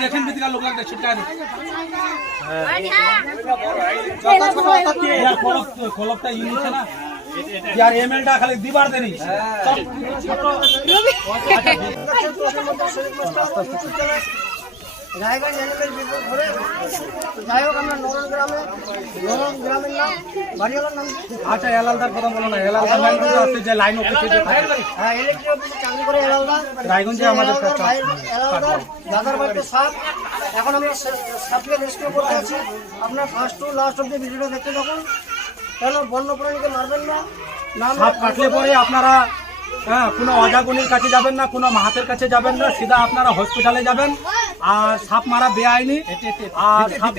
देखें लोग लगता छिटका खलपटा यूनिट है ना यार एमएलটা খালি দিবার দেনি রায়গঞ্জ এলাকার বিপদ ধরে যাই হোক আমরা নরম গ্রামের নাম বাড়িওয়ালার নাম আচ্ছা এলালদার কথা বলো না এলালদার আছে যে লাইন অফিসে হ্যাঁ ইলেকট্রিক অফিসে চাকরি করে এলালদা রায়গঞ্জে আমাদের এলালদা দাদার বাড়িতে সাপ এখন আমরা সাপকে রেস্কিউ করতে আছি আপনার ফার্স্ট টু লাস্ট অব্দি ভিডিওটা দেখতে থাকুন কেন বন্যপ্রাণীকে মারবেন না সাপ কাটলে পরে আপনারা হ্যাঁ কোনো অজাগনির কাছে যাবেন না কোনো মাহাতের কাছে যাবেন না সিধা আপনারা হসপিটালে যাবেন আর সাপ মারা বেআইনি আর সাপ